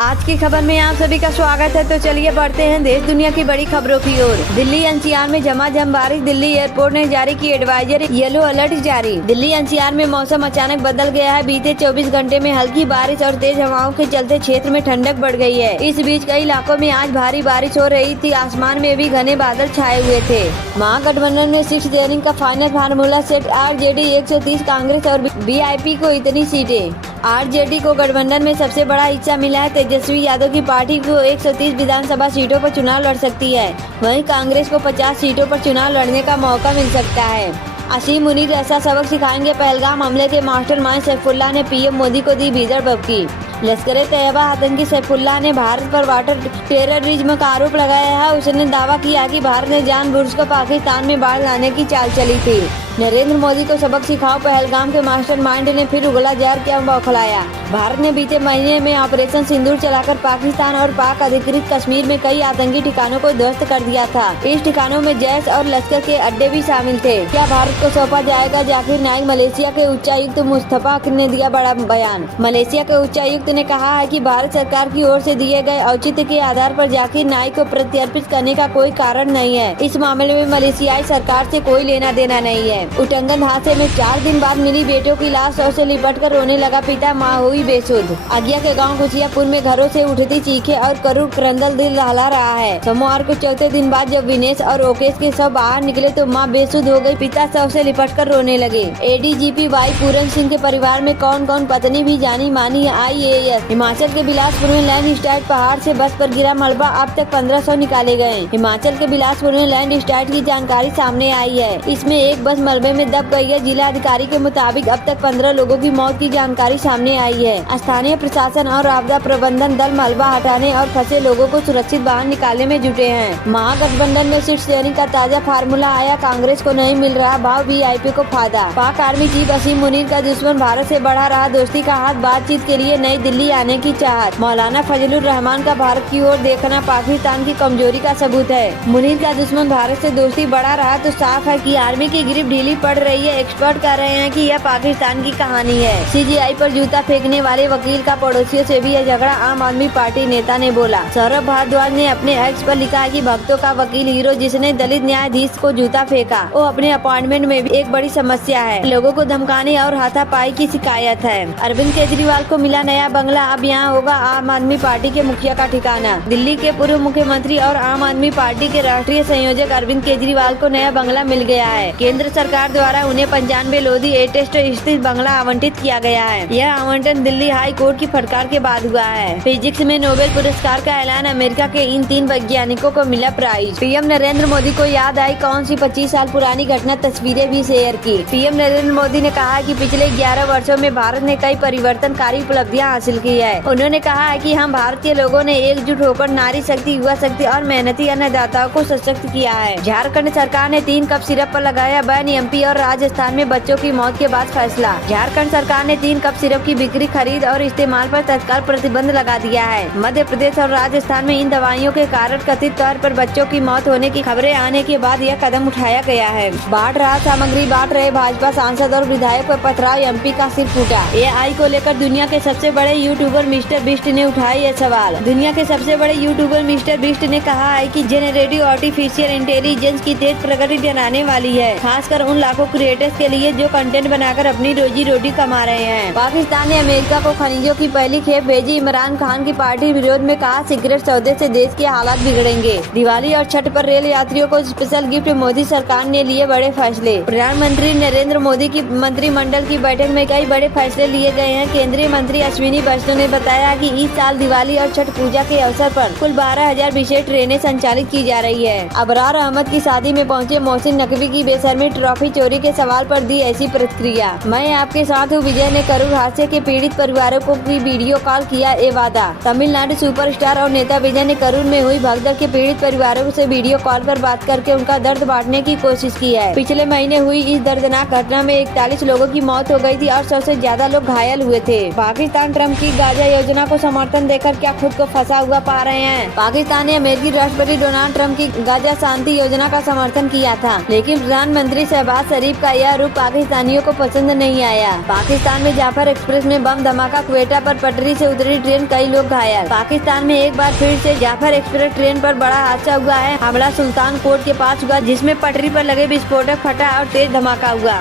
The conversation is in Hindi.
आज की खबर में आप सभी का स्वागत है। तो चलिए बढ़ते हैं देश दुनिया की बड़ी खबरों की ओर। दिल्ली एनसीआर में झमाझम बारिश, दिल्ली एयरपोर्ट ने जारी की एडवाइजरी, येलो अलर्ट जारी। दिल्ली एनसीआर में मौसम अचानक बदल गया है। बीते 24 घंटे में हल्की बारिश और तेज हवाओं के चलते क्षेत्र में ठंडक बढ़ गई है। इस बीच कई इलाकों में आज भारी बारिश हो रही थी। आसमान में भी घने बादल छाए हुए थे। महागठबंधन में सीट शेयरिंग का final formula set, RJD 130, Congress और बीआईपी को इतनी सीटें। आरजेडी को गठबंधन में सबसे बड़ा हिस्सा मिला है। तेजस्वी यादव की पार्टी को 130 विधानसभा सीटों पर चुनाव लड़ सकती है। वहीं कांग्रेस को 50 सीटों पर चुनाव लड़ने का मौका मिल सकता है। असीम मुनीर ऐसा सबक सिखाएंगे। पहलगाम हमले के मास्टरमाइंड सैफुल्लाह ने पीएम मोदी को दी भीड़भड़की। लश्कर तैयबा आतंकी सैफुल्लाह ने भारत पर वाटर टेररिज्म का आरोप लगाया है। उसने दावा किया कि भारत ने जानबूझकर पाकिस्तान में बाढ़ लाने की चाल चली थी। नरेंद्र मोदी को सबक सिखाओ। पहलगाम के मास्टरमाइंड ने फिर उगला जहर क्या बौखलाया। भारत ने बीते महीने में ऑपरेशन सिंदूर चलाकर पाकिस्तान और पाक अधिकृत कश्मीर में कई आतंकी ठिकानों को ध्वस्त कर दिया था। इस ठिकानों में जैश और लश्कर के अड्डे भी शामिल थे। क्या भारत को सौंपा जाएगा जाकिर नाइक? मलेशिया के उच्चायुक्त मुस्तफा ने दिया बड़ा बयान। मलेशिया के उच्चायुक्त ने कहा है कि भारत सरकार की ओर से दिए गए औचित्य के आधार पर जाकिर नाइक को प्रत्यर्पित करने का कोई कारण नहीं है। इस मामले में मलेशियाई सरकार से कोई लेना देना नहीं है। उटंगन हादसे में 4 दिन बाद मिली बेटों की लाश और से लिपट कर रोने लगा पिता, माँ हुई बेसुध। अगिया के गांव खुशियापुर में घरों से उठती चीखें और करूर क्रंदल दिल दहला रहा है। सोमवार को चौथे दिन बाद जब विनेश और ओकेश के शव बाहर निकले तो माँ बेसुध हो गई, पिता शव से लिपट कर रोने लगे। एडीजीपी वाई पूरन सिंह के परिवार में कौन कौन? पत्नी भी जानी मानी IAS। हिमाचल के बिलासपुर में लैंडस्लाइड, पहाड़ से बस पर गिरा मलबा, अब तक 1500 निकाले गए। हिमाचल के बिलासपुर में लैंडस्लाइड की जानकारी सामने आई है। इसमें एक बस मलबे में दब गई है। जिला अधिकारी के मुताबिक अब तक 15 लोगों की मौत की जानकारी सामने आई है। स्थानीय प्रशासन और आपदा प्रबंधन दल मलबा हटाने और फंसे लोगों को सुरक्षित बाहर निकालने में जुटे हैं। महागठबंधन में सीट शेयरिंग का ताजा फार्मूला आया। कांग्रेस को नहीं मिल रहा भाव, बीआईपी को फायदा। पाक आर्मी चीफ असीम मुनीर का दुश्मन भारत से बढ़ा रहा दोस्ती का हाथ, बातचीत के लिए नई दिल्ली आने की चाहत। मौलाना फजलुर रहमान का भारत की ओर देखना पाकिस्तान की कमजोरी का सबूत है। मुनीर का दुश्मन भारत से दोस्ती बढ़ा रहा तो साफ है कि आर्मी की ग्रिप ढीली पड़ रही है। एक्सपर्ट कह रहे हैं कि यह पाकिस्तान की कहानी है। सीजीआई पर जूता फेंकने वाले वकील का पड़ोसियों से भी यह झगड़ा, आम आदमी पार्टी नेता ने बोला। सौरभ भारद्वाज ने अपने एक्स पर लिखा है कि भक्तों का वकील हीरो जिसने दलित न्यायाधीश को जूता फेंका, वो अपने अपॉइंटमेंट में भी एक बड़ी समस्या है। लोगों को धमकाने और हाथापाई की शिकायत है। अरविंद केजरीवाल को मिला नया बंगला, अब यहाँ होगा आम आदमी पार्टी के मुखिया का ठिकाना। दिल्ली के पूर्व मुख्यमंत्री और आम आदमी पार्टी के राष्ट्रीय संयोजक अरविंद केजरीवाल को नया बंगला मिल गया है। केंद्र सरकार द्वारा उन्हें 95 लोधी एटेस्ट स्थित बंगला आवंटित किया गया है। यह आवंटन दिल्ली हाई कोर्ट की फटकार के बाद हुआ है। फिजिक्स में नोबेल पुरस्कार का ऐलान, अमेरिका के इन 3 वैज्ञानिकों को मिला प्राइज। पीएम नरेंद्र मोदी को याद आई कौन सी 25 साल पुरानी घटना, तस्वीरें भी शेयर की। पीएम नरेंद्र मोदी ने कहा कि पिछले 11 वर्षों में भारत ने कई परिवर्तनकारी उपलब्धियां हासिल की है। उन्होंने कहा है कि हम भारतीय लोगों ने एकजुट होकर नारी शक्ति, युवा शक्ति और मेहनती अन्नदाताओं को सशक्त किया है। झारखंड सरकार ने 3 कप सिरप पर लगाया बैन, एमपी और राजस्थान में बच्चों की मौत के बाद फैसला। झारखंड सरकार ने 3 कप सिरप की बिक्री, खरीद और इस्तेमाल पर तत्काल प्रतिबंध लगा दिया है। मध्य प्रदेश और राजस्थान में इन दवाइयों के कारण कथित तौर पर बच्चों की मौत होने की खबरें आने के बाद यह कदम उठाया गया है। बांट रहा सामग्री बांट रहे भाजपा सांसद और विधायक पर पथराव, एमपी का सिर फूटा। AI को लेकर दुनिया के सबसे बड़े यूट्यूबर मिस्टर बीस्ट ने उठाया ये सवाल। दुनिया के सबसे बड़े यूट्यूबर मिस्टर बीस्ट ने कहा है कि जेनरेटिव आर्टिफिशियल इंटेलिजेंस की तेज प्रगति बनाने वाली है, खासकर उन लाखों क्रिएटर्स के लिए जो कंटेंट बनाकर अपनी रोजी रोटी कमा रहे हैं। पाकिस्तान ने अमेरिका को खनिजों की पहली खेप भेजी। इमरान खान की पार्टी विरोध में कहा सिगरेट सौदे से देश के हालात बिगड़ेंगे। दिवाली और छठ पर रेल यात्रियों को स्पेशल गिफ्ट, मोदी सरकार ने लिए बड़े फैसले। प्रधानमंत्री नरेंद्र मोदी की मंत्रिमंडल की बैठक में कई बड़े फैसले लिए गए हैं। केंद्रीय मंत्री अश्विनी वैष्णव ने बताया कि इस साल दिवाली और छठ पूजा के अवसर पर कुल 12,000 विशेष ट्रेनें संचालित की जा रही है। अबरार अहमद की शादी में पहुंचे मोहसिन नकवी की बेशर्मी ट्रॉफी चोरी के सवाल पर दी ऐसी प्रतिक्रिया। मैं आपके साथ हूँ, विजय ने करूर हादसे के पीड़ित परिवारों को की वीडियो कॉल किया ये वादा। तमिलनाडु सुपरस्टार और नेता विजय ने करूर में हुई भगदड़ के पीड़ित परिवारों से वीडियो कॉल पर बात करके उनका दर्द बांटने की कोशिश की है। पिछले महीने हुई इस दर्दनाक घटना में 41 लोगों की मौत हो गई थी और 100 से ज्यादा लोग घायल हुए थे। पाकिस्तान ट्रम्प की गाजा योजना को समर्थन देकर क्या खुद को फंसा हुआ पा रहे हैं? पाकिस्तान ने अमेरिकी राष्ट्रपति डोनाल्ड ट्रम्प की गाजा शांति योजना का समर्थन किया था, लेकिन प्रधानमंत्री शहबाज शहबाज शरीफ का यह रुख पाकिस्तानियों को पसंद नहीं आया। पाकिस्तान में जाफर एक्सप्रेस में बम धमाका, क्वेटा पर पटरी से उतरी ट्रेन, कई लोग घायल। पाकिस्तान में एक बार फिर से जाफर एक्सप्रेस ट्रेन पर बड़ा हादसा हुआ है। हमला सुल्तान कोट के पास हुआ, जिसमें पटरी पर लगे विस्फोटक फटा और तेज धमाका हुआ।